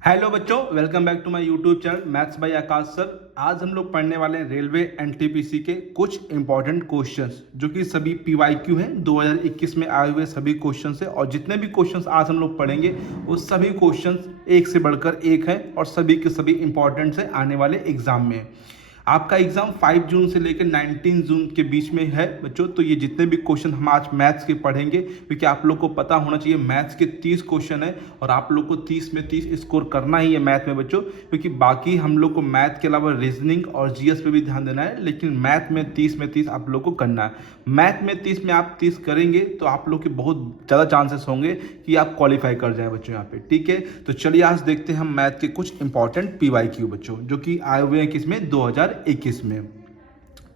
Hello बच्चों, welcome back to my YouTube channel maths by Akash sir. आज हम लोग पढ़ने वाले हैं रेलवे एनटीपीसी के कुछ इंपॉर्टेंट क्वेश्चंस जो कि सभी पीवाईक्यू हैं 2021 में आए हुए सभी क्वेश्चंस हैं। और जितने भी क्वेश्चंस आज हम लोग पढ़ेंगे वो सभी क्वेश्चंस एक से बढ़कर एक हैं और सभी के सभी इंपॉर्टेंट है आने वाले एग्जाम में। आपका एग्जाम 5 जून से लेकर 19 जून के बीच में है बच्चों। तो ये जितने भी क्वेश्चन हम आज मैथ्स के पढ़ेंगे, क्योंकि आप लोग को पता होना चाहिए मैथ्स के 30 क्वेश्चन है और आप लोग को 30 में 30 स्कोर करना ही है मैथ में बच्चों। क्योंकि बाकी हम लोग को मैथ के अलावा रीजनिंग और जीएस पे भी ध्यान देना है, लेकिन मैथ में 30 में 30 आप लोग को करना है। मैथ में 30 में आप 30 करेंगे तो आप लोग के बहुत ज़्यादा चांसेस होंगे कि आप क्वालिफाई कर जाए बच्चों यहाँ पे। ठीक है, तो चलिए आज देखते हैं हम मैथ के कुछ इंपॉर्टेंट पीवाईक्यू बच्चों जो कि आए हुए हैं किसमें 2021 में।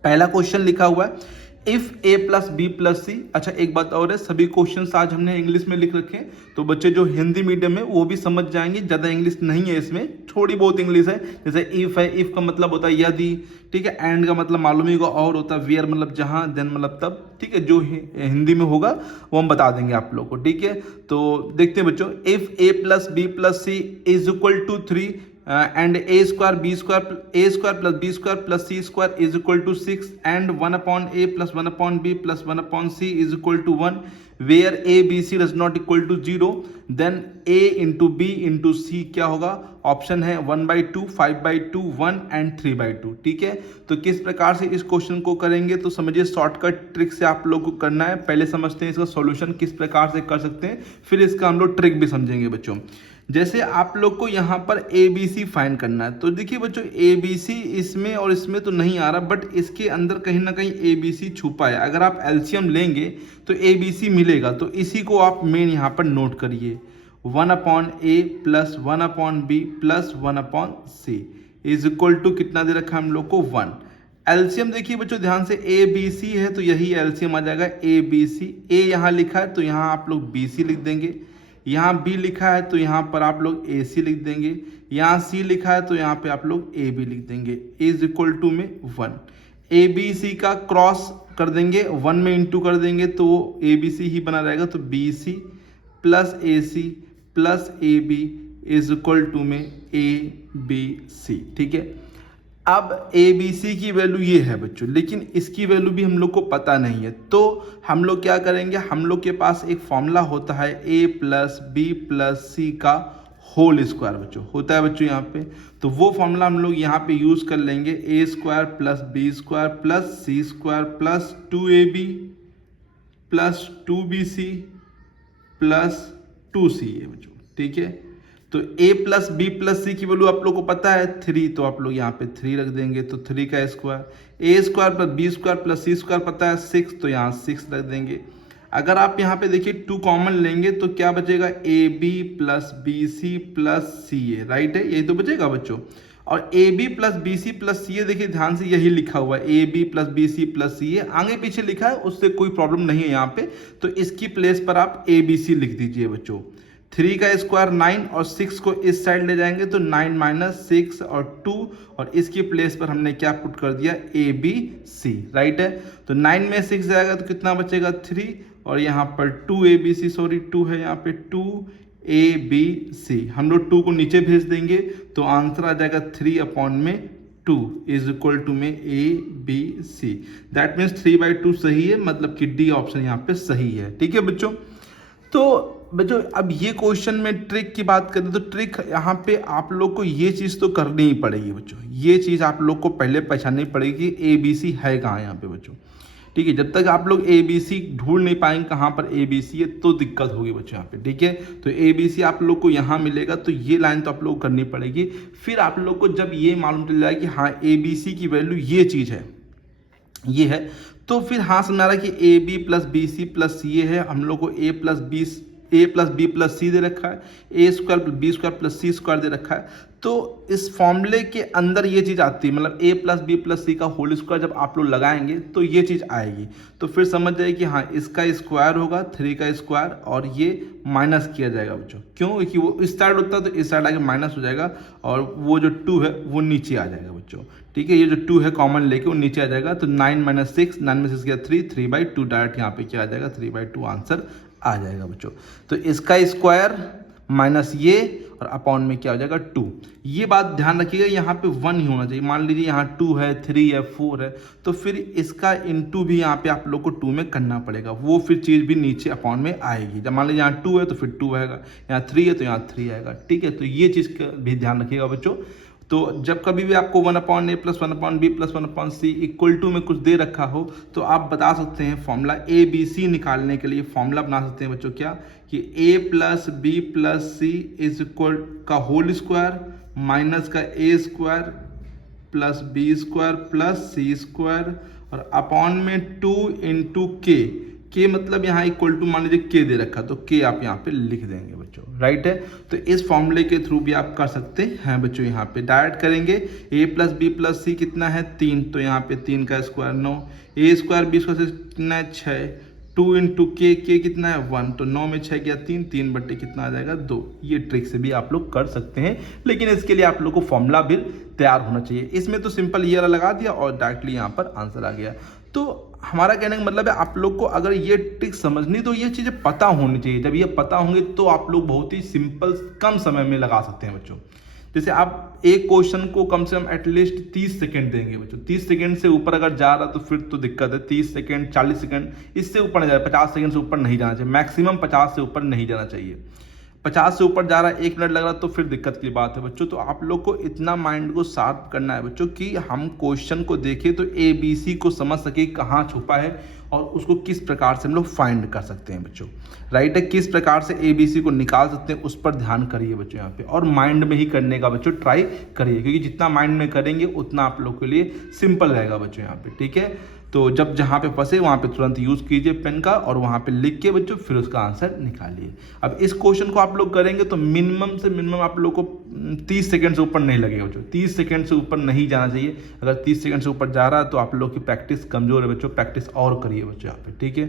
पहला क्वेश्चन लिखा हुआ है if A plus B plus C. अच्छा, एक बात और है, सभी क्वेश्चंस आज हमने इंग्लिश में लिख रखे हैं, तो बच्चे जो हिंदी मीडियम है वो भी समझ जाएंगे। ज़्यादा इंग्लिश नहीं है इसमें, थोड़ी बहुत इंग्लिश है। जैसे इफ है, इफ का मतलब होता है यदि, ठीक है। एंड का मतलब मालूम ही होगा, और होता है वेयर मतलब जहां, देन मतलब तब, ठीक है। जो हिंदी में होगा वो हम बता देंगे आप लोग को, ठीक है। तो देखते हैं बच्चों, if A plus B plus C is equal to 3 and a square plus b square plus c square is equal to 6 and 1 upon a plus 1 upon b plus 1 upon c is equal to 1 where a b c does not equal to 0 then a into b into c क्या होगा? Option है 1/2, 5/2, 1 and 3/2। ठीक है, तो किस प्रकार से इस क्वेश्चन को करेंगे तो समझिए, शॉर्टकट ट्रिक से आप लोग को करना है। पहले समझते हैं इसका सॉल्यूशन किस प्रकार से कर सकते हैं, फिर इसका हम लोग ट्रिक भी समझेंगे बच्चों। जैसे आप लोग को यहाँ पर ए बी सी फाइंड करना है, तो देखिए बच्चों ए बी सी इसमें और इसमें तो नहीं आ रहा, बट इसके अंदर कहीं ना कहीं ए बी सी छुपा है। अगर आप एलसीएम लेंगे तो ए बी सी मिलेगा, तो इसी को आप मेन यहाँ पर नोट करिए। 1 upon A plus 1 upon B plus 1 upon C is equal to कितना दे रखा है हम लोग को? 1। एलसीएम देखिए बच्चों ध्यान से, ए बी सी है तो यही एलसीएम आ जाएगा ए बी सी। ए यहाँ लिखा है तो यहाँ आप लोग बी सी लिख देंगे, यहाँ बी लिखा है तो यहाँ पर आप लोग ए सी लिख देंगे, यहाँ सी लिखा है तो यहाँ पे आप लोग ए बी लिख देंगे। इज इक्वल टू में 1। ए बी सी का क्रॉस कर देंगे, 1 में इंटू कर देंगे तो ए बी सी ही बना रहेगा, तो B C plus A C plus A B is equal to में ए बी सी। ठीक है, अब ए बी सी की वैल्यू ये है बच्चों, लेकिन इसकी वैल्यू भी हम लोग को पता नहीं है, तो हम लोग क्या करेंगे, हम लोग के पास एक फॉर्मूला होता है ए प्लस बी प्लस सी का होल स्क्वायर बच्चों, होता है बच्चों यहाँ पे। तो वो फॉर्मूला हम लोग यहाँ पे यूज कर लेंगे, A square plus B square plus C square plus 2ab plus 2bc plus 2ca बच्चों। ठीक है, तो a plus B plus C की वैल्यू आप लोग को पता है 3, तो आप लोग यहाँ पे 3 रख देंगे, तो 3 का square. A square plus B square plus C square पता है 6, तो यहाँ 6 रख देंगे। अगर आप यहाँ पे देखिए 2 कॉमन लेंगे तो क्या बचेगा? A B plus B C plus C A, right है, यही तो बचेगा बच्चों। और A B plus B C plus C A देखिए ध्यान से, यही लिखा हुआ है A B plus B C plus C A, आगे पीछे लिखा है उससे कोई प्रॉब्लम नहीं है यहाँ पे, तो इसकी प्लेस पर आप ए बी सी लिख दीजिए बच्चों। 3 का स्क्वायर 9 और 6 को इस साइड ले जाएंगे तो 9 माइनस 6 और 2, और इसकी प्लेस पर हमने क्या पुट कर दिया? ए बी सी, राइट है। तो 9 में 6 जाएगा तो कितना बचेगा? 3, और यहाँ पर 2 ए बी सी, सॉरी 2 है यहाँ पे, 2 ए बी सी, हम लोग 2 को नीचे भेज देंगे तो आंसर आ जाएगा 3 अपॉन में 2 इज इक्वल टू में A B C. That means 3/2 सही है, मतलब कि डी ऑप्शन यहाँ पे सही है। ठीक है बच्चों, तो बच्चों अब ये क्वेश्चन में ट्रिक की बात करें तो ट्रिक यहाँ पे आप लोग को ये चीज़ तो करनी ही पड़ेगी बच्चों, ये चीज़ आप लोग को पहले पहचाननी पड़ेगी कि ए बी सी है कहाँ यहाँ पे बच्चों। ठीक है, जब तक आप लोग ए बी सी ढूंढ नहीं पाएंगे कहाँ पर ए बी सी है तो दिक्कत होगी बच्चों यहाँ पे। ठीक है, तो ए बी सी आप लोग को यहाँ मिलेगा, तो ये लाइन तो आप लोग को करनी पड़ेगी। फिर आप लोग को जब ये मालूम चल जाए कि हाँ ए बी सी की वैल्यू ये चीज़ है, ये है, तो फिर हाँ समझ आ रहा है कि A B plus B C plus C A है, हम लोग को A plus B plus C दे रखा है, A square plus B square plus C square दे रखा है। तो इस फॉर्मूले के अंदर ये चीज़ आती है, मतलब ए प्लस बी प्लस सी का होल स्क्वायर जब आप लोग लगाएंगे तो ये चीज़ आएगी। तो फिर समझ जाए कि हाँ इसका स्क्वायर होगा 3 का स्क्वायर, और ये माइनस किया जाएगा बच्चों, क्यों? क्योंकि वो इस साइड होता है तो इस साइड आके माइनस हो जाएगा, और वो जो 2 है वो नीचे आ जाएगा बच्चों। ठीक है, ये जो 2 है कॉमन लेके वो नीचे आ जाएगा, तो 9 माइनस 6, 9 में 6 गया 3, 3/2 डायरेक्ट यहाँ पे क्या आ जाएगा? 3/2 आंसर आ जाएगा बच्चों। तो इसका स्क्वायर माइनस ये और अपॉन में क्या हो जाएगा 2। ये बात ध्यान रखिएगा, यहाँ पे 1 ही होना चाहिए। मान लीजिए यहाँ 2 है, 3 है, 4 है, तो फिर इसका इंटू भी यहाँ पे आप लोग को 2 में करना पड़ेगा, वो फिर चीज़ भी नीचे अपॉन में आएगी। जब मान लीजिए यहाँ 2 है तो फिर 2 आएगा, यहाँ 3 है तो यहाँ 3 आएगा, ठीक है। तो ये चीज़ का भी ध्यान रखिएगा बच्चों। तो जब कभी भी आपको 1/a + 1/b + 1/c = में कुछ दे रखा हो, तो आप बता सकते हैं फॉर्मूला ABC निकालने के लिए फॉर्मूला बना सकते हैं बच्चों, क्या कि a + b + c का होल स्क्वायर माइनस का a² + b² + c² और अपॉन में 2 × k मतलब यहाँ इक्वल टू मान लीजिए k दे रखा, तो k आप यहाँ पे लिख देंगे बच्चों, राइट है। तो इस फॉर्मूले के थ्रू भी आप कर सकते हैं बच्चों। यहाँ पे डायरेक्ट करेंगे, a + b + c कितना है 3, तो यहाँ पे 3 का स्क्वायर 9, a² b² से कितना है 6, 2 × k कितना है 1, तो 9 में 6 गया 3, 3 बटे कितना आ जाएगा 2। ये ट्रिक से भी आप लोग कर सकते हैं, लेकिन इसके लिए आप लोग को फॉर्मूला भी तैयार होना चाहिए। इसमें तो सिंपल ये लगा दिया और डायरेक्टली यहाँ पर आंसर आ गया। तो हमारा कहने का मतलब है आप लोग को अगर ये ट्रिक समझनी तो ये चीज़ें पता होनी चाहिए। जब ये पता होंगे तो आप लोग बहुत ही सिंपल कम समय में लगा सकते हैं बच्चों। जैसे आप एक क्वेश्चन को कम से कम एटलीस्ट 30 सेकंड देंगे बच्चों, 30 सेकंड से ऊपर अगर जा रहा तो फिर तो दिक्कत है। 30 सेकंड 40 सेकंड इससे ऊपर नहीं जाए, 50 सेकंड से ऊपर नहीं जाना चाहिए, मैक्सिमम 50 से ऊपर नहीं जाना चाहिए। 50 से ऊपर जा रहा है, 1 मिनट लग रहा तो फिर दिक्कत की बात है बच्चों। तो आप लोग को इतना माइंड को शार्प करना है बच्चों कि हम क्वेश्चन को देखें तो ABC को समझ सके कहाँ छुपा है और उसको किस प्रकार से हम लोग फाइंड कर सकते हैं बच्चों, राइट है। किस प्रकार से ABC को निकाल सकते हैं उस पर ध्यान करिए बच्चों यहाँ पे, और माइंड में ही करने का बच्चों ट्राई करिए, क्योंकि जितना माइंड में करेंगे उतना आप लोग के लिए सिंपल रहेगा बच्चों यहाँ पे, ठीक है। तो जब जहाँ पे फंसे वहाँ पे तुरंत यूज़ कीजिए पेन का और वहाँ पे लिख के बच्चों फिर उसका आंसर निकालिए। अब इस क्वेश्चन को आप लोग करेंगे तो मिनिमम से मिनिमम आप लोग को 30 सेकंड से ऊपर नहीं लगेगा बच्चों, 30 सेकंड से ऊपर नहीं जाना चाहिए। अगर 30 सेकंड से ऊपर जा रहा है तो आप लोग की प्रैक्टिस कमजोर है बच्चों, प्रैक्टिस और करिए बच्चों यहाँ पे, ठीक है।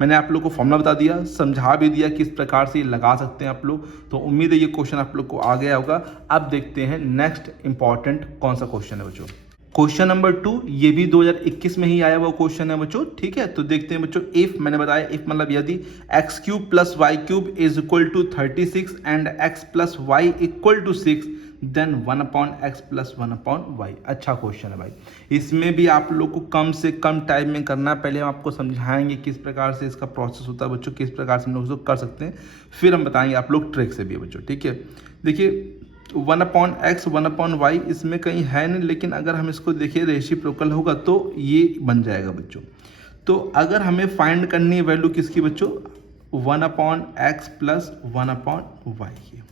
मैंने आप लोग को फॉर्मूला बता दिया, समझा भी दिया किस प्रकार से लगा सकते हैं आप लोग। तो उम्मीद है ये क्वेश्चन आप लोग को आ गया होगा। अब देखते हैं नेक्स्ट इंपॉर्टेंट कौन सा क्वेश्चन है बच्चों। क्वेश्चन नंबर 2 ये भी 2021 में ही आया हुआ क्वेश्चन है बच्चों, ठीक है। तो देखते हैं बच्चों, इफ मैंने बताया इफ मतलब यदि x³ + y³ = 36 and x + y = 6 then 1/x + 1/y। अच्छा क्वेश्चन है भाई, इसमें भी आप लोग को कम से कम टाइम में करना है। पहले हम आपको समझाएंगे किस प्रकार से इसका प्रोसेस होता है बच्चों, किस प्रकार से हम लोग इसको कर सकते हैं, फिर हम बताएंगे आप लोग ट्रिक से भी बच्चों, ठीक है। देखिए 1/x 1/y इसमें कहीं है नहीं, लेकिन अगर हम इसको देखिए रेसिप्रोकल होगा तो ये बन जाएगा बच्चों। तो अगर हमें फाइंड करनी है वैल्यू किसकी बच्चों, 1/x + 1/y की,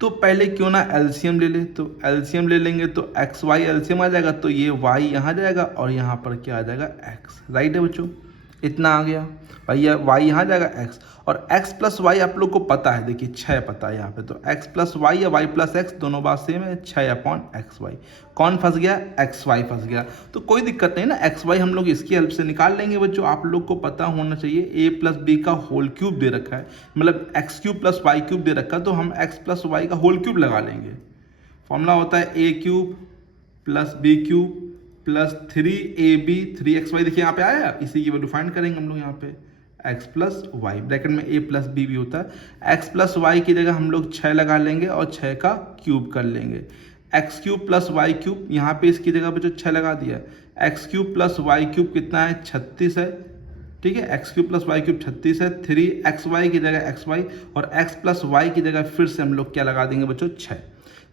तो पहले क्यों ना एलसीएम ले ले। तो एलसीएम ले लेंगे तो xy एलसीएम आ जाएगा, तो ये y यहाँ जाएगा और यहाँ पर क्या आ जाएगा x, राइट है बच्चों। इतना आ गया भाई, y यहाँ जाएगा x, और x + y आप लोग को पता है, देखिए 6 पता है यहाँ पे। तो x + y या y + x दोनों बात सेम है, 6/xy। कौन फंस गया, xy फंस गया। तो कोई दिक्कत नहीं ना, xy हम लोग इसकी हेल्प से निकाल लेंगे बच्चों। आप लोग को पता होना चाहिए a + b का होल क्यूब दे रखा है, मतलब x³ + y³ दे रखा है, तो हम x + y का होल क्यूब लगा लेंगे। फॉर्मूला होता है a³ + b³ + 3ab 3xy। देखिए यहाँ पे आया, इसी की वैल्यू फाइंड करेंगे हम लोग यहाँ पे, x + y ब्रैकेट में a + b भी होता है। x + y की जगह हम लोग 6 लगा लेंगे और 6 का क्यूब कर लेंगे। x³ + y³ यहाँ पे इसकी जगह पे जो 6 लगा दिया, x³ + y³ कितना है 36 है, ठीक है। x³ + y³ 36 है, 3xy की जगह xy और x + y की जगह फिर से हम लोग क्या लगा देंगे बच्चों 6।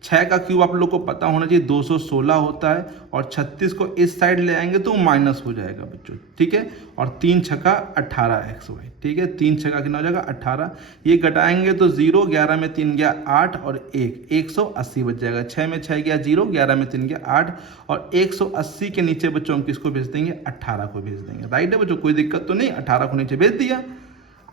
6 का क्यूब आप लोग को पता होना चाहिए 216 होता है, और 36 को इस साइड ले आएंगे तो माइनस हो जाएगा बच्चों, ठीक है। और 3 × 18xy, ठीक है। 3 × कितना हो जाएगा 18, ये घटाएंगे तो 0, 11 में 3 गया 8 और 1 180 बच जाएगा। 6 में 6 गया 0, 11 में 3 गया 8 और 180 के नीचे बच्चों हम किसको भेज देंगे, 18 को भेज देंगे, राइट है बच्चों। कोई दिक्कत तो नहीं, 18 को नीचे भेज दिया।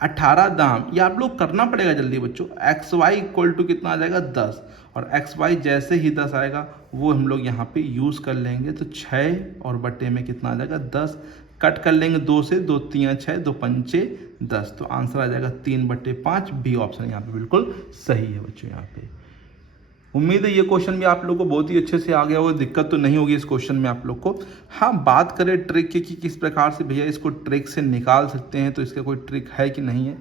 18 दाम ये आप लोग करना पड़ेगा जल्दी बच्चों। xy = कितना आ जाएगा 10, और xy जैसे ही 10 आएगा वो हम लोग यहाँ पे यूज़ कर लेंगे। तो 6 और बटे में कितना आ जाएगा 10, कट कर लेंगे 2 से, 2 × 3 = 6, 2 × 5 = 10, तो आंसर आ जाएगा 3/5। बी ऑप्शन यहाँ पे बिल्कुल सही है बच्चों यहाँ पे। उम्मीद है ये क्वेश्चन भी आप लोग को बहुत ही अच्छे से आ गया होगा, दिक्कत तो नहीं होगी इस क्वेश्चन में आप लोग को। हाँ, बात करें ट्रिक की कि किस प्रकार से भैया इसको ट्रिक से निकाल सकते हैं, तो इसका कोई ट्रिक है कि नहीं है।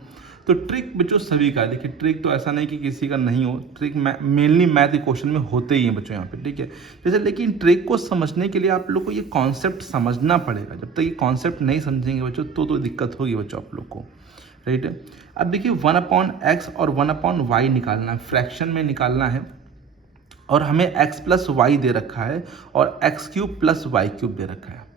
तो ट्रिक बच्चों सभी का, देखिए ट्रिक तो ऐसा नहीं कि किसी का नहीं हो, ट्रिक मेनली मैथ के क्वेश्चन में होते ही हैं बच्चों यहाँ पे, ठीक है। जैसे लेकिन ट्रिक को समझने के लिए आप लोग को ये कॉन्सेप्ट समझना पड़ेगा। जब तक ये कॉन्सेप्ट नहीं समझेंगे बच्चों तो दिक्कत होगी बच्चों आप लोग को, राइट है। अब देखिए 1/x और 1/y निकालना है, फ्रैक्शन में निकालना है, और हमें x प्लस वाई दे रखा है और x³ प्लस y³ दे रखा है।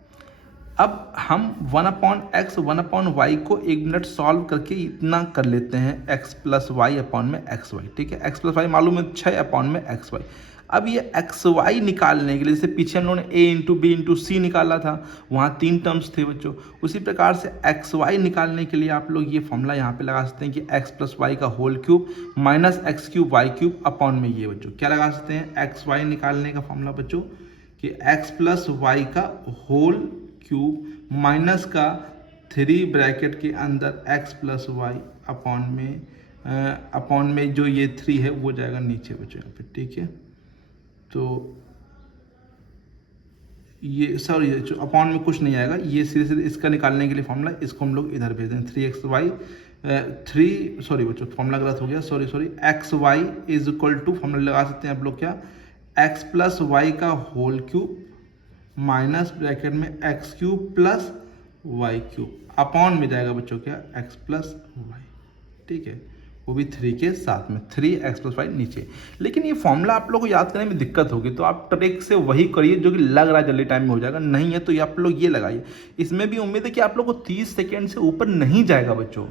अब हम 1/x 1/y को 1 मिनट सॉल्व करके इतना कर लेते हैं, x प्लस वाई अपॉन में xy, ठीक है। x प्लस वाई मालूम है 6 अपॉन में xy। अब ये xy निकालने के लिए, जैसे पीछे हम लोगों ने a इंटू बी इंटू सी निकाला था, वहाँ 3 टर्म्स थे बच्चों, उसी प्रकार से xy निकालने के लिए आप लोग ये फॉर्मूला यहाँ पे लगा सकते हैं कि x प्लस वाई का whole cube minus x³ y³ upon में ये बच्चों क्या लगा सकते हैं, xy निकालने का फॉर्मूला बच्चों कि x प्लस वाई का होल क्यूब माइनस का 3 ब्रैकेट के अंदर x प्लस वाई अपॉन में जो ये 3 है वो जाएगा नीचे बच्चों यहाँ पे, ठीक है। तो ये सॉरी अपॉन में कुछ नहीं आएगा, ये सीधे सीधे इसका निकालने के लिए फॉर्मूला, इसको हम लोग इधर भेज दें 3xy 3 सॉरी बच्चों फॉर्मूला गलत हो गया, sorry xy is equal to formula लगा सकते हैं आप लोग क्या, x प्लस वाई का होल क्यूब माइनस ब्रैकेट में x³ प्लस y³ अपॉन में जाएगा बच्चों क्या, x प्लस वाई, ठीक है, वो भी 3 के साथ में 3x प्लस वाई नीचे। लेकिन ये फॉर्मूला आप लोग को याद करने में दिक्कत होगी, तो आप ट्रिक से वही करिए जो कि लग रहा है जल्दी टाइम में हो जाएगा, नहीं है तो ये आप लोग ये लगाइए। इसमें भी उम्मीद है कि आप लोग को 30 सेकेंड से ऊपर नहीं जाएगा बच्चों,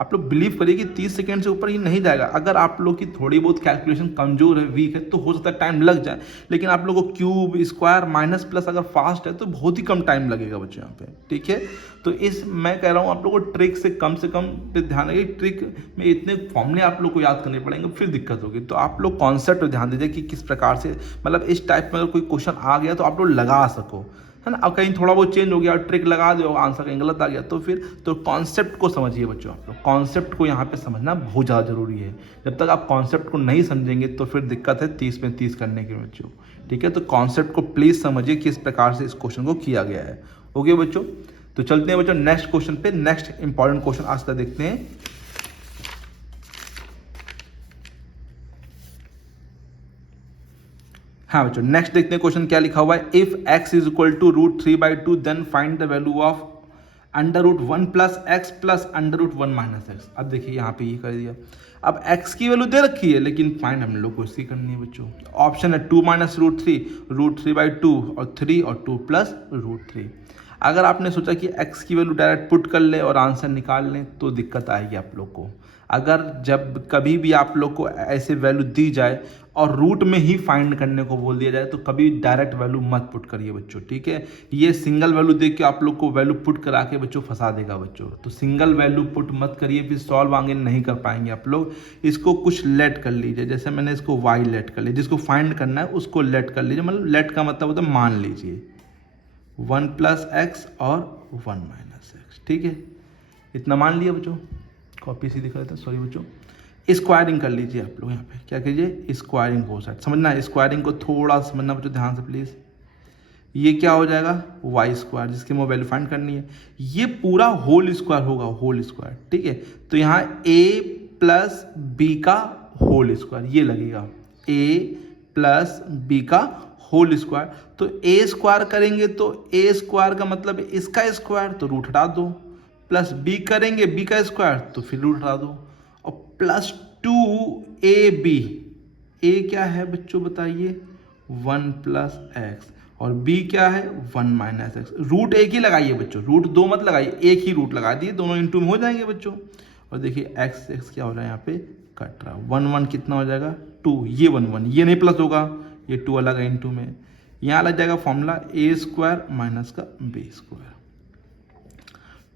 आप लोग बिलीव करिए कि 30 सेकेंड से ऊपर ही नहीं जाएगा। अगर आप लोग की थोड़ी बहुत कैलकुलेशन कमजोर है, वीक है, तो हो सकता है टाइम लग जाए, लेकिन आप लोग को क्यूब स्क्वायर माइनस प्लस अगर फास्ट है तो बहुत ही कम टाइम लगेगा बच्चों यहाँ पे, ठीक है। तो मैं कह रहा हूँ आप लोग को ट्रिक से कम पे ध्यान रखिए, ट्रिक में इतने फॉर्मूले आप लोग को याद करने पड़ेंगे, फिर दिक्कत होगी। तो आप लोग कॉन्सेप्ट पर ध्यान दीजिए कि किस प्रकार से, मतलब इस टाइप में अगर कोई क्वेश्चन आ गया तो आप लोग लगा सको, है ना। अब कहीं थोड़ा बहुत चेंज हो गया, ट्रिक लगा दो, आंसर कहीं गलत आ गया तो फिर तो कॉन्सेप्ट को समझिए बच्चों, आप लोग कॉन्सेप्ट को यहाँ पे समझना बहुत ज़्यादा जरूरी है। जब तक आप कॉन्सेप्ट को नहीं समझेंगे तो फिर दिक्कत है 30 में 30 करने के बच्चों, ठीक है। तो कॉन्सेप्ट को प्लीज़ समझिए किस प्रकार से इस क्वेश्चन को किया गया है। ओके बच्चों, तो चलते हैं बच्चों नेक्स्ट क्वेश्चन पे। नेक्स्ट इंपॉर्टेंट क्वेश्चन आज तक देखते हैं। हाँ बच्चों, नेक्स्ट देखते हैं क्वेश्चन क्या लिखा हुआ है। If x is equal to √3/2 then find the value of √1 plus x plus √1 minus x। अब देखिए यहाँ पे ये कर दिया, अब x की वैल्यू दे रखी है लेकिन फाइंड हम लोग को इसकी करनी है बच्चों। ऑप्शन है 2 माइनस √3, √3/2 और 3 और 2 प्लस √3। अगर आपने सोचा कि x की वैल्यू डायरेक्ट पुट कर ले और आंसर निकाल लें तो दिक्कत आएगी आप लोग को। अगर जब कभी भी आप लोग को ऐसे वैल्यू दी जाए और रूट में ही फाइंड करने को बोल दिया जाए तो कभी डायरेक्ट वैल्यू मत पुट करिए बच्चों, ठीक है। ये सिंगल वैल्यू देख के आप लोग को वैल्यू पुट करा के बच्चों फंसा देगा बच्चों, तो सिंगल वैल्यू पुट मत करिए, फिर सॉल्व आगे नहीं कर पाएंगे आप लोग। इसको कुछ लेट कर लीजिए, जैसे मैंने इसको y लेट कर लिया, जिसको फाइंड करना है उसको लेट कर लीजिए, मतलब लेट का मतलब होता है मान लीजिए 1 प्लस एक्स और 1 माइनस एक्स, ठीक है। इतना मान लिया बच्चों, कॉपी सीधी कर देते हैं, सॉरी बच्चों। स्क्वायरिंग कर लीजिए आप लोग, यहाँ पे क्या कीजिए, स्क्वायरिंग हो साइड समझना है, स्क्वायरिंग को थोड़ा समझना बच्चों ध्यान से प्लीज़। ये क्या हो जाएगा y², जिसकी मैं वैल्यू फाइंड करनी है, ये पूरा होल स्क्वायर होगा, होल स्क्वायर, ठीक है। तो यहाँ a प्लस बी का होल स्क्वायर ये लगेगा, a प्लस बी का होल स्क्वायर। तो a स्क्वायर करेंगे तो a स्क्वायर का मतलब इसका स्क्वायर, तो रूट हटा दो, प्लस b करेंगे b का स्क्वायर तो फिर रूट हटा दो, और प्लस 2ab, a क्या है बच्चों बताइए 1 प्लस एक्स, और b क्या है 1 माइनस एक्स। रूट एक ही लगाइए बच्चों, रूट दो मत लगाइए, एक ही रूट लगा दिए, दोनों इंटू में हो जाएंगे बच्चों। और देखिए एक्स एक्स क्या हो रहा है यहाँ पे कट रहा, 1 1 कितना हो जाएगा 2, ये 1 1 ये नहीं प्लस होगा, ये 2 अलग है इंटू में, यहाँ लग जाएगा फॉर्मूला a² माइनस का b²,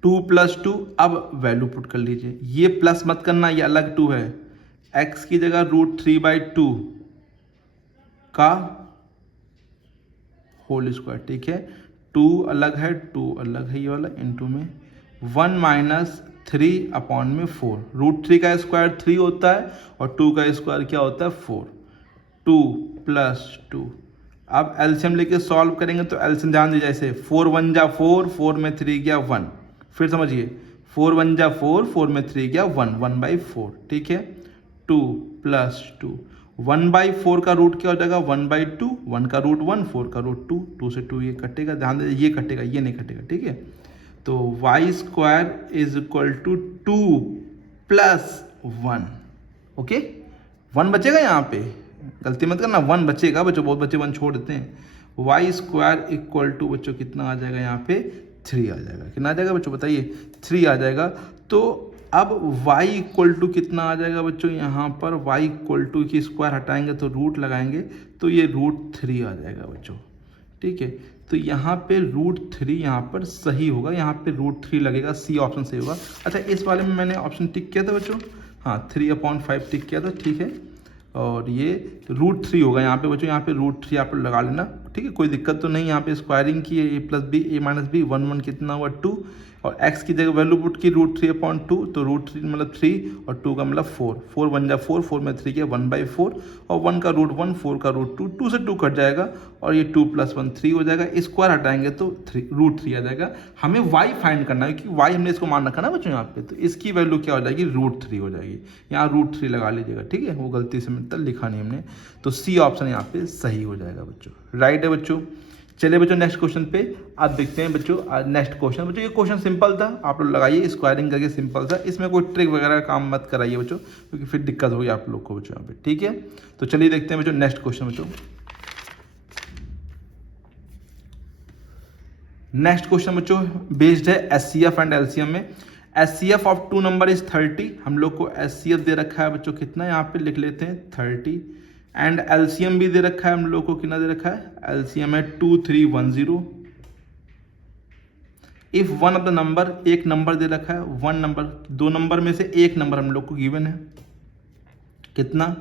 2 प्लस 2। अब वैल्यू पुट कर लीजिए, ये प्लस मत करना, ये अलग 2 है, x की जगह √3/2 का होल स्क्वायर, ठीक है। 2 अलग है, 2 अलग है, ये वाला इंटू में 1 माइनस 3 अपॉन में 4, √3 का स्क्वायर 3 होता है और 2 का स्क्वायर क्या होता है 4, 2 प्लस 2। अब एलसीएम लेके सॉल्व करेंगे तो एलसीएम ध्यान दीजिए, जैसे 4 1 जा 4, 4 में 3 गया 1, फिर समझिए 4 1 जा 4, 4 में 3 गया 1, 1/4, ठीक है। 2 + 2, 1/4 का रूट क्या हो जाएगा 1/2, 1 का रूट 1, 4 का रूट 2, 2 से 2 ये कटेगा, ध्यान दे ये कटेगा, ये नहीं कटेगा, ठीक है। तो y² = 2 + 1, ओके। 1 बचेगा यहाँ पे, गलती मत करना, 1 बचेगा बच्चों, बहुत बच्चे 1 छोड़ देते हैं। y² = बच्चों कितना आ जाएगा यहाँ पे 3 आ जाएगा, कितना आ जाएगा बच्चों बताइए 3 आ जाएगा। तो अब y = कितना आ जाएगा बच्चों, यहाँ पर y = की स्क्वायर हटाएंगे तो रूट लगाएंगे तो ये √3 आ जाएगा बच्चों, ठीक है। तो यहाँ पे √3 यहाँ पर सही होगा, यहाँ पे √3 लगेगा, सी ऑप्शन सही होगा। अच्छा इस वाले में मैंने ऑप्शन टिक किया था बच्चों, हाँ 3/5 टिक किया था, ठीक है। और ये √3 होगा यहाँ पे बच्चों, यहाँ पे √3 आप लगा लेना, ठीक है, कोई दिक्कत तो नहीं। यहाँ पे स्क्वायरिंग की है, a + b, a - b, 1 1 कितना हुआ 2, और x की जगह वैल्यू पुट की √3/2, तो √3 मतलब 3 और 2 का मतलब 4, 4 1 जा 4, 4 में 3 गया 1/4, और 1 का रूट 1, 4 का रूट 2, 2 से 2 कट जाएगा और ये 2 + 1 3 हो जाएगा, स्क्वायर हटाएंगे तो √3 आ जाएगा। हमें y फाइंड करना है क्योंकि y हमने इसको मान रखा ना बच्चों यहाँ पे, तो इसकी वैल्यू क्या हो जाएगी √3 हो जाएगी, यहाँ √3 लगा लीजिएगा, ठीक है, वो गलती से मतलब लिखा नहीं हमने, तो सी ऑप्शन यहाँ पे सही हो जाएगा बच्चों, राइट है बच्चों। चलिए बच्चों नेक्स्ट क्वेश्चन पे आप देखते हैं बच्चों। नेक्स्ट क्वेश्चन बच्चों, ये क्वेश्चन सिंपल था, आप लोग लगाइए, स्क्वायरिंग करके सिंपल था, इसमें कोई ट्रिक वगैरह काम मत कराइए बच्चों, क्योंकि फिर दिक्कत होगी आप लोग को बच्चों यहाँ पे, ठीक है। तो चलिए देखते हैं बच्चों नेक्स्ट क्वेश्चन बच्चों। नेक्स्ट क्वेश्चन बच्चों बेस्ड है SCF एंड LCM में। SCF ऑफ 2 नंबर इज 30, हम लोग को SCF दे रखा है बच्चों कितना, यहाँ पे लिख लेते हैं 30, एंड LCM भी दे रखा है हम लोग को, कितना दे रखा है, LCM है 2310। If one of the number, एक नंबर दे रखा है, वन नंबर, 2 नंबर में से एक नंबर हम लोग को गिवन है कितना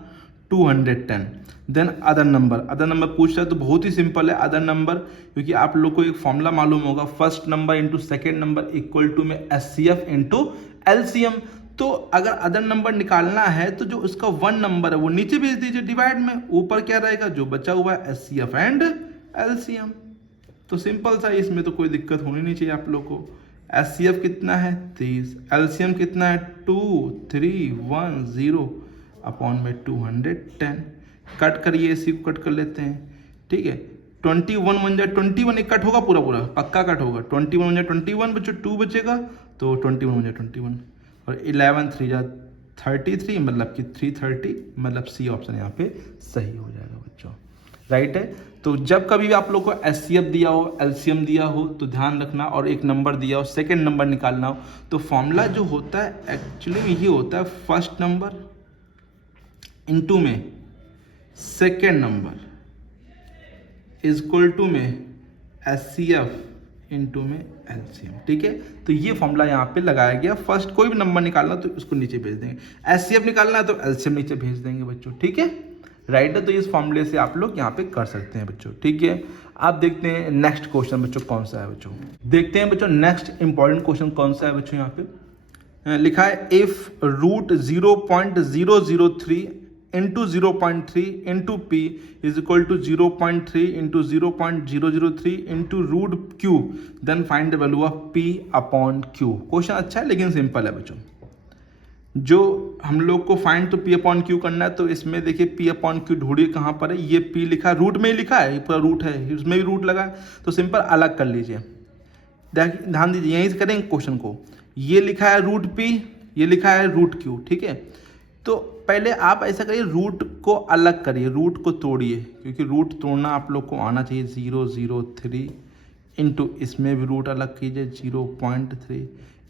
210, देन अदर नंबर पूछ रहा है, तो बहुत ही सिंपल है अदर नंबर, क्योंकि आप लोग को एक फॉर्मूला मालूम होगा, first number into second number equal to में SCF इंटू LCM। तो अगर अदर नंबर निकालना है तो जो उसका 1 नंबर है वो नीचे भेज दीजिए डिवाइड में, ऊपर क्या रहेगा जो बचा हुआ है SCF एंड LCM। तो सिंपल सा, इसमें तो कोई दिक्कत होनी नहीं चाहिए आप लोग को। SCF कितना है 30, LCM कितना है 2310 अपॉन में 210, कट करिए, इसी को कट कर लेते हैं, ठीक है। 21 1 जा 21, एक कट होगा पूरा पूरा पक्का कट होगा, 21 1 जा 21 बच्चों, 2 बचेगा तो 21 1 जा 21, और 11 3 जा 33, मतलब कि 330, मतलब सी ऑप्शन यहाँ पे सही हो जाएगा बच्चों, राइट है। तो जब कभी भी आप लोग को SCF दिया हो, LCM दिया हो, तो ध्यान रखना, और एक नंबर दिया हो, सेकेंड नंबर निकालना हो, तो फॉर्मूला जो होता है एक्चुअली में ये होता है फर्स्ट नंबर इंटू में second number is equal to में SCF इंटू में LCM, ठीक है। तो ये फॉर्मूला यहाँ पे लगाया गया, फर्स्ट कोई भी नंबर निकालना तो उसको नीचे भेज देंगे, SCF निकालना है तो LCM नीचे भेज देंगे बच्चों, ठीक है, राइट है। तो इस फॉर्मूले से आप लोग यहाँ पे कर सकते हैं बच्चों, ठीक है। आप देखते हैं नेक्स्ट क्वेश्चन बच्चों कौन सा है बच्चों, देखते हैं बच्चों नेक्स्ट इंपॉर्टेंट क्वेश्चन कौन सा है बच्चों। यहाँ पे लिखा है if √0.003 into 0.3 into P is equal to 0.3 into 0.003 into √Q, then find the value of P upon Q। Question अच्छा है लेकिन सिंपल है बच्चों। जो हम लोग को फाइंड तो P अपॉन Q करना है, तो इसमें देखिए P अपॉन Q ढूंढिए कहाँ पर है, ये P लिखा है, रूट में ही लिखा है, पूरा रूट है, उसमें भी रूट लगा है, तो सिंपल अलग कर लीजिए, ध्यान दीजिए, यहीं से करेंगे क्वेश्चन को। ये लिखा है √P, ये लिखा है √Q, ठीक है। तो पहले आप ऐसा करिए, रूट को अलग करिए, रूट को तोड़िए, क्योंकि रूट तोड़ना आप लोग को आना चाहिए। 003 इंटू इसमें भी रूट अलग कीजिए 0.3,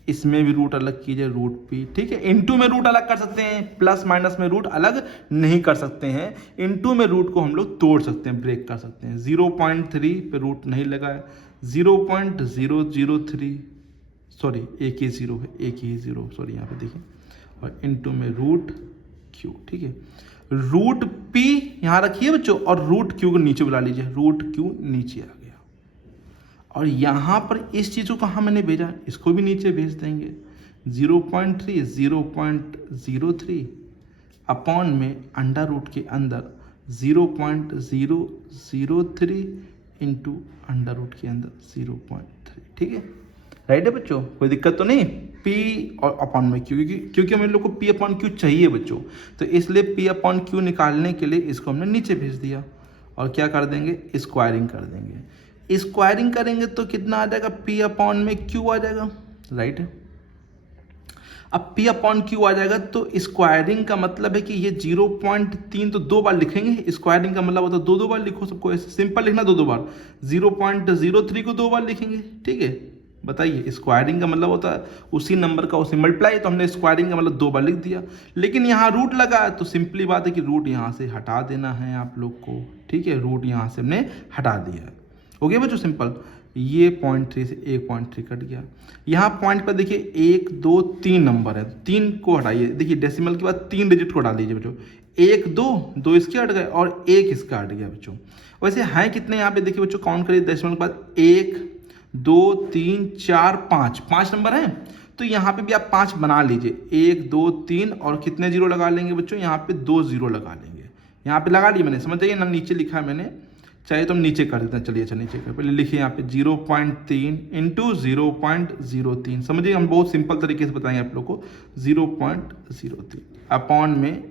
इसमें भी रूट अलग कीजिए √P, ठीक है। इंटू में रूट अलग कर सकते हैं, प्लस माइनस में रूट अलग नहीं कर सकते हैं, इंटू में रूट को हम लोग तोड़ सकते हैं, ब्रेक कर सकते हैं। 0.3 पे रूट नहीं लगा है, 0.003, सॉरी एक ही जीरो है, एक ही जीरो, सॉरी यहाँ पे देखिए, और इंटू में √Q, ठीक है। √P यहाँ रखिए बच्चों, और √Q को नीचे बुला लीजिए, √Q नीचे आ गया, और यहाँ पर इस चीज़ को कहाँ मैंने भेजा, इसको भी नीचे भेज देंगे, 0.3 0.03 अपॉन में अंडर रूट के अंदर 0.003 इंटू अंडर रूट के अंदर 0.3, ठीक है, राइट है बच्चों, कोई दिक्कत तो नहीं। P और अपॉन में Q, क्योंकि हम लोग को P अपॉन Q चाहिए बच्चों, तो इसलिए P अपॉन Q निकालने के लिए इसको हमने नीचे भेज दिया और क्या कर देंगे, स्क्वायरिंग कर देंगे। स्क्वायरिंग करेंगे तो कितना आ जाएगा, P अपॉन में Q आ जाएगा, राइट। अब P अपॉन Q आ जाएगा तो स्क्वायरिंग का मतलब है कि ये 0.3 तो 2 बार लिखेंगे, स्क्वायरिंग का मतलब होता है 2 बार लिखो, सबको ऐसे सिंपल लिखना 2 बार, 0.03 को 2 बार लिखेंगे, ठीक है। बताइए, स्क्वायरिंग का मतलब होता है उसी नंबर का उसे मल्टीप्लाई, तो हमने स्क्वायरिंग का मतलब 2 बार लिख दिया, लेकिन यहाँ रूट लगा है तो सिंपली बात है कि रूट यहाँ से हटा देना है आप लोग को, ठीक है। रूट यहाँ से हमने हटा दिया है, ओके बच्चों, सिंपल। ये 0.3 से 1.3 कट गया। यहाँ पॉइंट पर देखिए 1 2 3 नंबर है, 3 को हटाइए, देखिए डेसिमल के बाद 3 डिजिट को हटा दीजिए बच्चों, 1 2 इसके हट गए और 1 इसका हट गया बच्चों। वैसे हैं कितने यहाँ पे, देखिए बच्चों काउंट करिए, डेसिमल के बाद 1 2 3 4 5 नंबर हैं, तो यहाँ पे भी आप 5 बना लीजिए, 1 2 3 और कितने जीरो लगा लेंगे बच्चों, यहाँ पे 2 जीरो लगा लेंगे, यहाँ पे लगा लिए मैंने, समझ जाइए ना, नीचे लिखा है मैंने, चाहिए तो हम नीचे कर देते हैं, चलिए अच्छा नीचे कर, पहले लिखिए यहाँ पे 0.3 इंटू 0.03, समझिए हम बहुत सिंपल तरीके से बताएंगे आप लोग को, 0.03 अपॉन में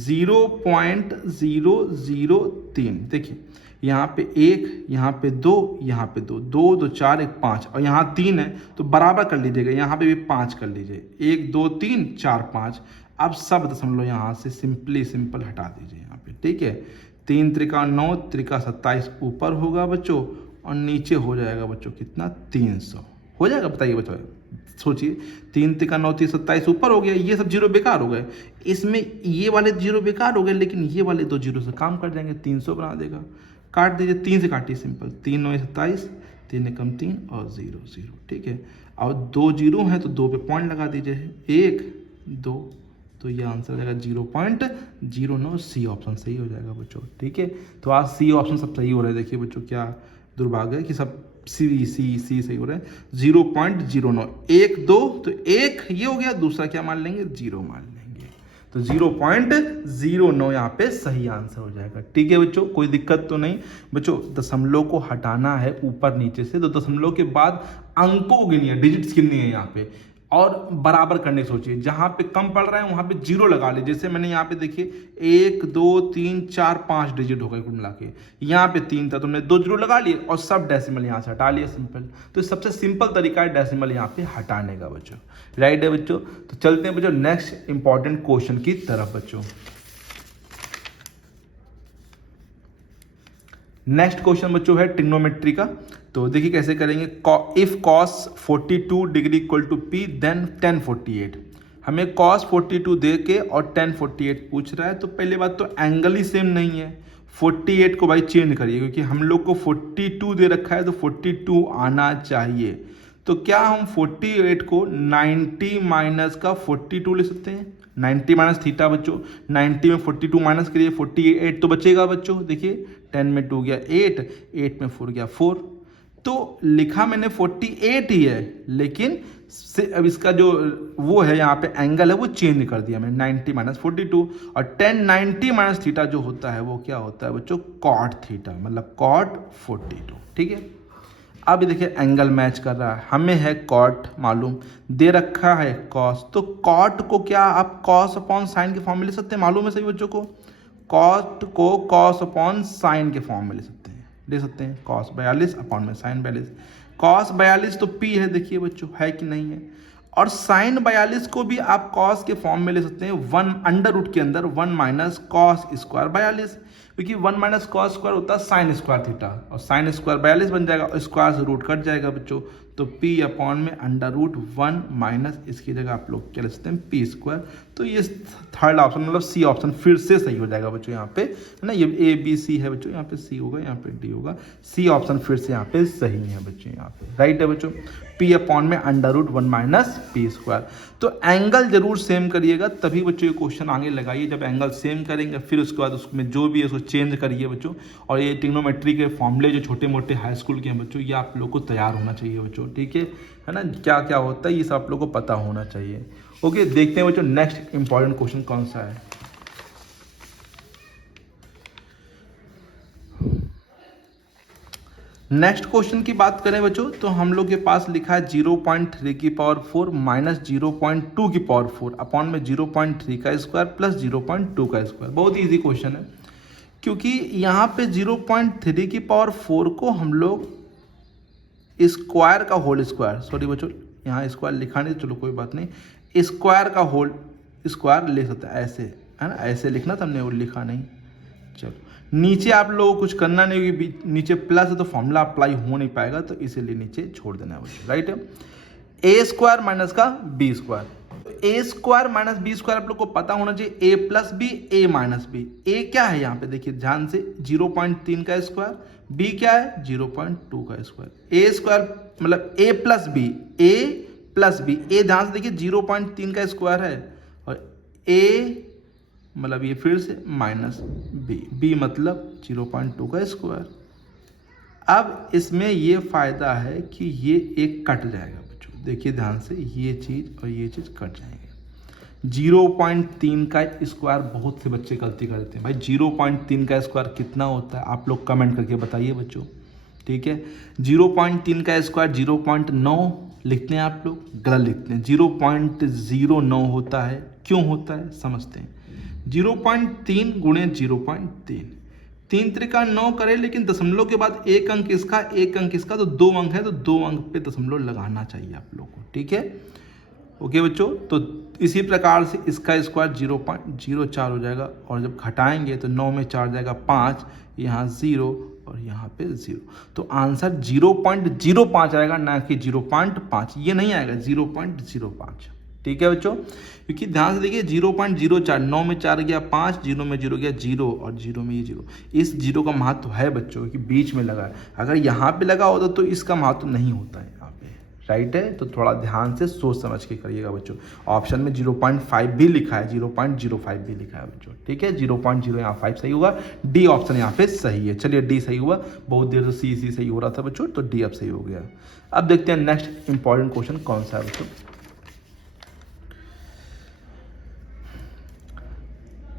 0.003, देखिए यहाँ पे 1, यहाँ पे 2, यहाँ पे 2 2 2 4 1 5 और यहाँ 3 है तो बराबर कर लीजिएगा, यहाँ पे भी 5 कर लीजिए, 1 2 3 4 5। अब सब दशमलव यहाँ से सिंपल हटा दीजिए यहाँ पे, ठीक है। 3 त्रिका 9 त्रिका 27 ऊपर होगा बच्चों और नीचे हो जाएगा बच्चों कितना, 300 हो जाएगा, बताइए बच्चों, सोचिए 3 त्रिका 9 3 27 ऊपर हो गया, ये सब जीरो बेकार हो गए, इसमें ये वाले जीरो बेकार हो गए, लेकिन ये वाले 2 जीरो से काम कर जाएंगे, 300 बना देगा। काट दीजिए, 3 से काटिए, सिंपल, 3 9 27, 3 कम 3 और 0 0, ठीक है। और 2 जीरो हैं तो 2 पे पॉइंट लगा दीजिए, 1 2, तो ये आंसर हो जाएगा 0.09, सी ऑप्शन सही हो जाएगा बच्चों, ठीक है। तो आज सी ऑप्शन सब सही हो रहा है, देखिए बच्चों क्या दुर्भाग्य है कि सब सी सही हो रहा है। 0.09, 1 2 तो 1 ये हो गया, दूसरा क्या मान लेंगे, 0 मान लेंगे, तो 0.09 यहाँ पे सही आंसर हो जाएगा, ठीक है बच्चों। कोई दिक्कत तो नहीं बच्चों, दशमलव को हटाना है ऊपर नीचे से, तो दशमलव के बाद अंकों को गिनिए, डिजिट्स गिननी है यहाँ पे, और बराबर करने की सोचिए, जहां पे कम पड़ रहा है वहां पे जीरो लगा ले, जैसे मैंने यहाँ पे देखिए 1 2 3 4 5 डिजिट हो गए कुल मिला के, यहाँ पे 3 था, तुमने 2 जीरो लगा लिए और सब डेसिमल यहाँ से हटा लिया, सिंपल। तो सबसे सिंपल तरीका है डेसिमल यहाँ पे हटाने का बच्चों, राइट है बच्चों। तो चलते हैं बच्चों नेक्स्ट इंपॉर्टेंट क्वेश्चन की तरफ बच्चों। नेक्स्ट क्वेश्चन बच्चों है ट्रिग्नोमेट्री का, तो देखिए कैसे करेंगे। If cos 42 degree equal to P then tan 48, हमें cos 42 दे के और tan 48 पूछ रहा है, तो पहले बात तो एंगल ही सेम नहीं है, 48 को भाई चेंज करिए, क्योंकि हम लोग को 42 दे रखा है तो 42 आना चाहिए। तो क्या हम 48 को 90 माइनस का 42 ले सकते हैं, 90 माइनस थीटा बच्चों, 90 में 42 माइनस करिए, 48 तो बचेगा बच्चों, देखिए 10 में 2 गया 8, 8 में 4 गया 4, तो लिखा मैंने 48 ही है, लेकिन अब इसका जो वो है यहाँ पे एंगल है वो चेंज कर दिया मैंने, 90 माइनस 42, और 10 90 माइनस थीटा जो होता है वो क्या होता है बच्चों, कॉट थीटा, मतलब कॉट 42, ठीक है। अब देखिए एंगल मैच कर रहा है, हमें है कॉट मालूम, दे रखा है कॉस, तो कॉट को क्या आप कॉस अपॉन साइन के फॉर्म में ले सकते हैं, मालूम है सभी बच्चों को, कॉट को कॉस अपॉन साइन के फॉर्म में ले सकते हैं, कॉस 42 अपॉन में साइन 42, कॉस 42 तो P है, देखिए बच्चों है कि नहीं है, और साइन 42 को भी आप कॉस के फॉर्म में ले सकते हैं, 1 अंडर रूट के अंदर 1 माइनस कॉस स्क्वायर 42, क्योंकि 1 माइनस कॉस स्क्वायर होता है साइन स्क्वायर थीटा, और साइन स्क्वायर 42 बन जाएगा, और स्क्वायर से रूट कट जाएगा बच्चों, तो P अपॉन में अंडर रूट 1 माइनस इसकी जगह आप लोग क्या ले सकते हैं, P स्क्वायर। तो ये थर्ड ऑप्शन मतलब C ऑप्शन फिर से सही हो जाएगा बच्चों, यहाँ पे है ना, ये A B C है बच्चों, यहाँ पे C होगा, यहाँ पे D होगा, C ऑप्शन फिर से यहाँ पे सही है बच्चों, यहाँ पे राइट है बच्चों। P अपॉन में under root 1 minus P square. तो एंगल जरूर सेम करिएगा, तभी बच्चों ये क्वेश्चन आगे लगाइए, जब एंगल सेम करेंगे फिर उसके बाद उसमें जो भी है उसको चेंज करिए बच्चों। और ये ट्रिग्नोमेट्री के फॉर्मूले जो छोटे मोटे हाई स्कूल के हैं बच्चों, ये आप लोग को तैयार होना चाहिए बच्चों, ठीक है ना, क्या क्या होता है ये सब आप लोग को पता होना चाहिए। ओके, देखते हैं बच्चों नेक्स्ट इंपॉर्टेंट क्वेश्चन कौन सा है। नेक्स्ट क्वेश्चन की बात करें बच्चों तो हम लोग के पास लिखा है 0.3 की पावर 4 माइनस 0.2 की पावर 4 अपॉन में 0.3 का स्क्वायर प्लस 0.2 का स्क्वायर। बहुत इजी क्वेश्चन है क्योंकि यहाँ पे 0.3 की पावर 4 को हम लोग स्क्वायर का होल स्क्वायर, सॉरी बच्चों यहाँ स्क्वायर लिखा नहीं, चलो कोई बात नहीं, स्क्वायर का होल स्क्वायर ले सकते हैं, ऐसे है ना, ऐसे लिखना था हमने, वो लिखा नहीं। चलो नीचे आप लोगों को कुछ करना नहीं होगी, नीचे प्लस है तो फॉर्मूला अप्लाई हो नहीं पाएगा, तो इसीलिए नीचे छोड़ देना है बच्चों, राइट है। ए स्क्वायर माइनस का B square, A square minus B square आप लोग को पता होना चाहिए, ए प्लस बी ए माइनस बी। ए क्या है यहाँ पे देखिए ध्यान से 0.3 का स्क्वायर, बी क्या है 0.2 का स्क्वायर। ए स्क्वायर मतलब ए प्लस बी, ए प्लस बी, ए ध्यान से देखिए 0.3 का स्क्वायर है और ए मतलब ये फिर से माइनस बी, बी मतलब 0.2 का स्क्वायर। अब इसमें ये फायदा है कि ये एक कट जाएगा बच्चों, देखिए ध्यान से, ये चीज़ और ये चीज़ कट जाएंगे। 0.3 का स्क्वायर बहुत से बच्चे गलती करते हैं भाई, 0.3 का स्क्वायर कितना होता है आप लोग कमेंट करके बताइए बच्चों, ठीक है। 0.3 का स्क्वायर 0.9 लिखते हैं आप लोग, गलत लिखते हैं, 0.09 होता है। क्यों होता है समझते हैं। 0.3 गुणे 0.3, 3 त्रिका 9 करें, लेकिन दशमलव के बाद एक अंक इसका एक अंक इसका, तो 2 अंक है तो 2 अंक पे दशमलव लगाना चाहिए आप लोग को, ठीक है। ओके बच्चों, तो इसी प्रकार से इसका स्क्वायर 0.04 हो जाएगा, और जब घटाएंगे तो 9 में 4 जाएगा 5, यहाँ 0 और यहाँ पे 0, तो आंसर 0.05 आएगा, ना कि 0.5, ये नहीं आएगा 0.05, ठीक है बच्चों। क्योंकि ध्यान से देखिए 0.04, 9 में 4 गया 5, 0 में 0 गया 0 और 0 में ये 0, इस 0 का महत्व है बच्चों कि बीच में लगा है, अगर यहाँ पे लगा होता तो इसका महत्व नहीं होता है यहाँ पे, राइट है। तो थोड़ा ध्यान से सोच समझ के करिएगा बच्चों। ऑप्शन में 0.5 भी लिखा है, 0.05 भी लिखा है बच्चों, ठीक है। 0.0 यहाँ 5 सही होगा, डी ऑप्शन यहाँ पे सही है। चलिए डी सही हुआ, बहुत देर से सी सही हो रहा था बच्चों, तो डी अब सही हो गया। अब देखते हैं नेक्स्ट इंपॉर्टेंट क्वेश्चन कौन सा है बच्चों।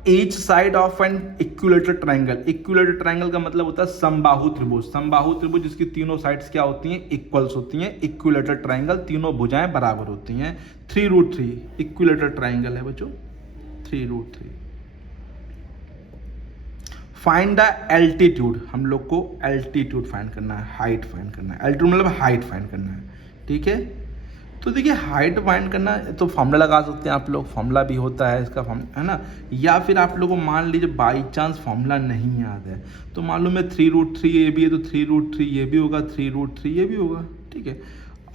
Each side of N equilateral triangle, equilateral triangle का मतलब होता है समबाहु त्रिभुज, समबाहु त्रिभुज जिसकी तीनों साइड्स क्या होती हैं, इक्वल्स होती हैं। इक्विलेटर ट्राइंगल तीनों भुजाएं बराबर होती हैं। 3√3 इक्विलेटर ट्राइंगल है बच्चों, 3√3। फाइंड द एल्टीट्यूड, हम लोग को एल्टीट्यूड फाइंड करना है, हाइट फाइंड करना है, एल्टीट्यूड मतलब हाइट फाइंड करना है, ठीक है। तो देखिए हाइट फाइंड करना है तो फॉर्मूला लगा सकते हैं आप लोग, फॉर्मूला भी होता है इसका है ना, या फिर आप लोगों को मान लीजिए बाई चांस फॉर्मूला नहीं याद है तो मालूम है 3√3 ये भी है तो 3√3 ये भी होगा, 3√3 ये भी होगा, ठीक है।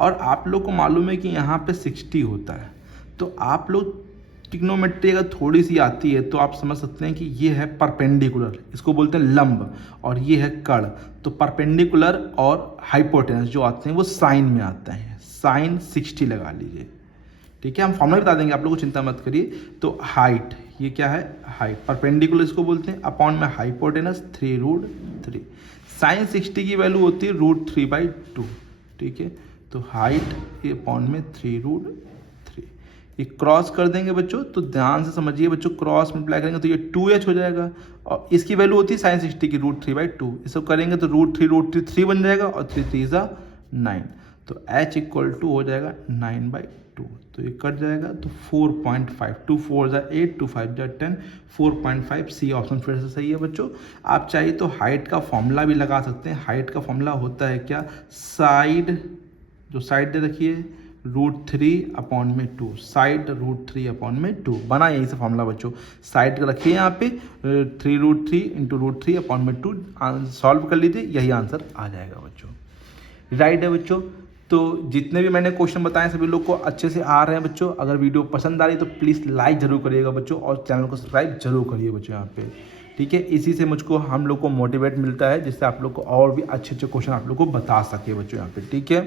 और आप लोग को मालूम है कि यहाँ पे 60 होता है, तो आप लोग ट्रिग्नोमेट्री अगर थोड़ी सी आती है तो आप समझ सकते हैं कि ये है परपेंडिकुलर, इसको बोलते हैं लंब, और ये है कर्ण। तो परपेंडिकुलर और हाइपोटेनस जो आते हैं वो साइन में आते हैं, साइन 60 लगा लीजिए, ठीक है। हम फॉर्मूला बता देंगे आप लोगों को, चिंता मत करिए। तो हाइट, ये क्या है हाइट, परपेंडिकुलर इसको बोलते हैं, अपॉन में हाइपोटेनस 3√3, साइन 60 की वैल्यू होती है √3/2, ठीक है। तो हाइट ये अपॉन में 3√3, ये क्रॉस कर देंगे बच्चों, तो ध्यान से समझिए बच्चों, क्रॉस मल्टीप्लाई करेंगे तो ये 2h हो जाएगा, और इसकी वैल्यू होती है साइन 60 की √3/2, इसको करेंगे तो √3 बन जाएगा, और 3 × 9, तो h = हो जाएगा 9/2, तो ये कट जाएगा, तो 4.5, 2 4 8, 2 5 10, 4.5, सी ऑप्शन फिर से सही है बच्चों। आप चाहिए तो हाइट का फॉर्मूला भी लगा सकते हैं। हाइट का फॉर्मूला होता है क्या, साइड, जो साइड दे रखी है √3/2, साइड √3/2 बना यहीं से फॉर्मूला बच्चों, साइड रखिए यहाँ पे 3√3 × √3/2, सॉल्व कर लीजिए, यही आंसर आ जाएगा बच्चों, राइट है बच्चों। तो जितने भी मैंने क्वेश्चन बताए सभी लोग को अच्छे से आ रहे हैं बच्चों। अगर वीडियो पसंद आ रही है तो प्लीज़ लाइक जरूर करिएगा बच्चों, और चैनल को सब्सक्राइब जरूर करिए बच्चों यहाँ पे, ठीक है। इसी से मुझको हम लोग को मोटिवेट मिलता है, जिससे आप लोग को और भी अच्छे अच्छे क्वेश्चन आप लोग को बता सके बच्चों यहाँ पे, ठीक है।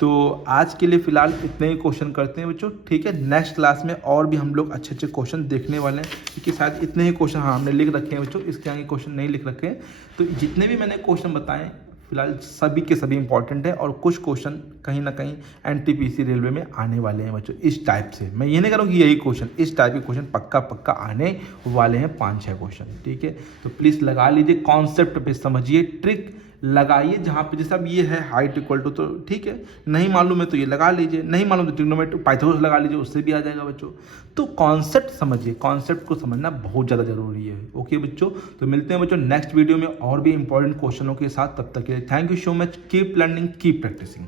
तो आज के लिए फिलहाल इतने ही क्वेश्चन करते हैं बच्चों, ठीक है। नेक्स्ट क्लास में और भी हम लोग अच्छे अच्छे क्वेश्चन देखने वाले हैं, क्योंकि शायद इतने ही क्वेश्चन हमने लिख रखे हैं बच्चों, इसके आगे क्वेश्चन नहीं लिख रखे हैं। तो जितने भी मैंने क्वेश्चन बताए फिलहाल सभी के सभी इंपॉर्टेंट है, और कुछ क्वेश्चन कहीं ना कहीं एनटीपीसी रेलवे में आने वाले हैं बच्चों इस टाइप से। मैं ये नहीं करूँ कि यही क्वेश्चन, इस टाइप के क्वेश्चन पक्का आने वाले हैं, 5-6 क्वेश्चन, ठीक है। तो प्लीज़ लगा लीजिए, कॉन्सेप्ट पे समझिए, ट्रिक लगाइए जहाँ पे जैसे अब ये है हाइट इक्वल टू, तो ठीक है, नहीं मालूम है तो ये लगा लीजिए, नहीं मालूम तो ट्रिग्नोमेट्री पाइथागोरस लगा लीजिए, उससे भी आ जाएगा बच्चों। तो कॉन्सेप्ट समझिए, कॉन्सेप्ट को समझना बहुत ज़्यादा जरूरी है। ओके बच्चों, तो मिलते हैं बच्चों नेक्स्ट वीडियो में और भी इंपॉर्टेंट क्वेश्चनों के साथ। तब तक के लिए thank you so much, keep learning, keep practising.